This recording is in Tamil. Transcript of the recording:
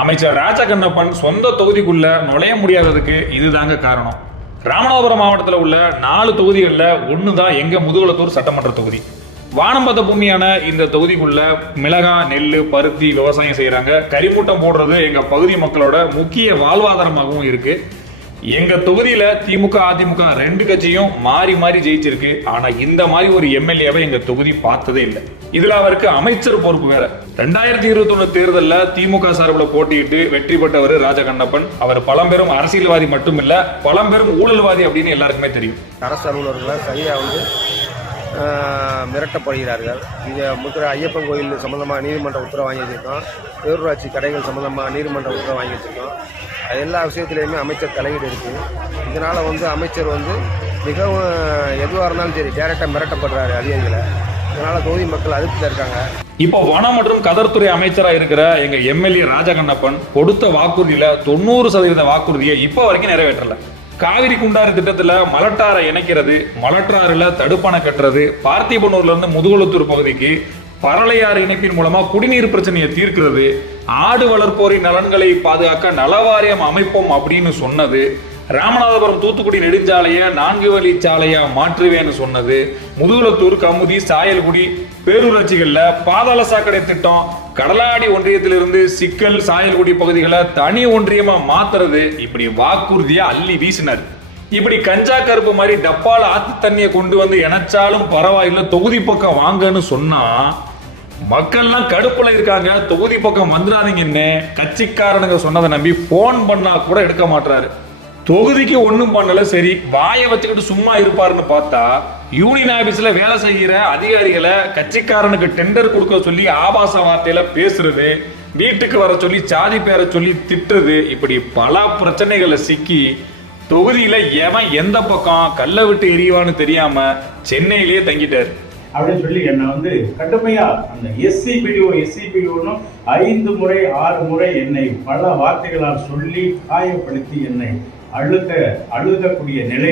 அமைச்சர் ராஜகண்ணப்பன் சொந்த தொகுதிக்குள்ள நுழைய முடியாததுக்கு இதுதாங்க காரணம். ராமநாதபுரம் மாவட்டத்தில் உள்ள 4 தொகுதிகளில் ஒன்று தான் எங்க முதுகுளத்தூர் சட்டமன்ற தொகுதி. வானம் பார்த்த பூமியான இந்த தொகுதிக்குள்ள மிளகா, நெல், பருத்தி விவசாயம் செய்யறாங்க. கரிமூட்டம் போடுறது எங்க பகுதி மக்களோட முக்கிய வாழ்வாதாரமாகவும் இருக்கு. எங்க தொகுதியில திமுக, அதிமுக 2 கட்சியும் மாறி மாறி ஜெயிச்சிருக்கு. ஆனா இந்த மாதிரி ஒரு எம்எல்ஏவை எங்க தொகுதி பார்த்ததே இல்லை. இதுல அவருக்கு அமைச்சர் பொறுப்பு வேற. 2021 தேர்தலில் திமுக சார்பில் போட்டியிட்டு வெற்றி பெற்றவர் ராஜகண்ணப்பன். அவர் பழம்பெரும் அரசியல்வாதி மட்டும் இல்ல, பழம்பெரும் ஊழல்வாதி அப்படின்னு எல்லாருக்குமே தெரியும். அரசு அலுவலர்களை சரியா மிரட்டப்படுகிறார்கள். இதை முத்திர ஐயப்பன் கோயில் சம்பந்தமாக நீதிமன்ற உத்தரவு வாங்கி வச்சிருக்கோம். பேரூராட்சி கடைகள் சம்பந்தமாக நீதிமன்ற உத்தரவு வாங்கி வச்சிருக்கோம். அது எல்லா விஷயத்திலையுமே அமைச்சர் தலையீடு இருக்குது. இதனால் அமைச்சர் மிகவும் எதுவாக இருந்தாலும் சரி டைரக்டாக மிரட்டப்படுறாரு அதிகாரிகளை. இதனால் தொகுதி மக்கள் அதிருப்தியில் இருக்காங்க. இப்போ வனம் மற்றும் கதர்துறை அமைச்சராக இருக்கிற எங்க எம்எல்ஏ ராஜகண்ணப்பன் கொடுத்த வாக்குறுதியில 90% வாக்குறுதியை இப்போ வரைக்கும் நிறைவேற்றல. காவிரி குண்டாறு திட்டத்துல மலட்டாரை இணைக்கிறது, மலட்டாறுல தடுப்பணை கட்டுறது, பார்த்திபனூர்ல இருந்து முதுகுளத்தூர் பகுதிக்கு பரளையாறு இணைப்பின் மூலமா குடிநீர் பிரச்சனையை தீர்க்கிறது, ஆடு வளர்ப்போரின் நலன்களை பாதுகாக்க நலவாரியம் அமைப்போம் அப்படின்னு சொன்னது, ராமநாதபுரம் தூத்துக்குடி நெடுஞ்சாலையை 4 வழி சாலையா மாற்றுவேன்னு சொன்னது, முதுகுளத்தூர், கமுதி, சாயல்குடி பேரூராட்சிகள்ல பாதாள சாக்கடை திட்டம், கடலாடி ஒன்றியத்திலிருந்து சிக்கல், சாயல்குடி பகுதிகளை தனி ஒன்றியமா மாத்துறது, இப்படி வாக்குறுதியா அள்ளி வீசினார். இப்படி கஞ்சா கருப்பு மாதிரி டப்பால ஆத்து தண்ணியை கொண்டு வந்து இணைச்சாலும் பரவாயில்ல, தொகுதி பக்கம் வாங்கன்னு சொன்னா மக்கள்லாம் கடுப்புல இருக்காங்க. தொகுதி பக்கம் வந்துடாதீங்கன்னு கட்சிக்காரனுங்க சொன்னதை நம்பி போன் பண்ணா கூட எடுக்க மாட்டாரு. தொகுதிக்கு ஒன்றும் பண்ணல, சரி வாயை வச்சுக்கிட்டு சும்மா இருப்பாருன்னு பார்த்தா யூனியன் ஆபீஸ்ல வேலை செய்கிற அதிகாரிகளை கட்சிக்காரனுக்கு டெண்டர் கொடுக்க சொல்லி ஆபாச வார்த்தையில பேசுறது, வீட்டுக்கு வர சொல்லி சாதி பேரை சொல்லி திட்டுறது, இப்படி பல பிரச்சனைகளை சிக்கி தொகுதியில எவன் எந்த பக்கம் கல்லை விட்டு எரியவான்னு தெரியாம சென்னையிலேயே தங்கிட்டாரு அப்படின்னு சொல்லி என்னை கடுமையா அந்த எஸ்சிபிடிஓன்னு 5 முறை 6 முறை என்னை பல வார்த்தைகளால் சொல்லி காயப்படுத்தி என்னை அழுகக்கூடிய நிலை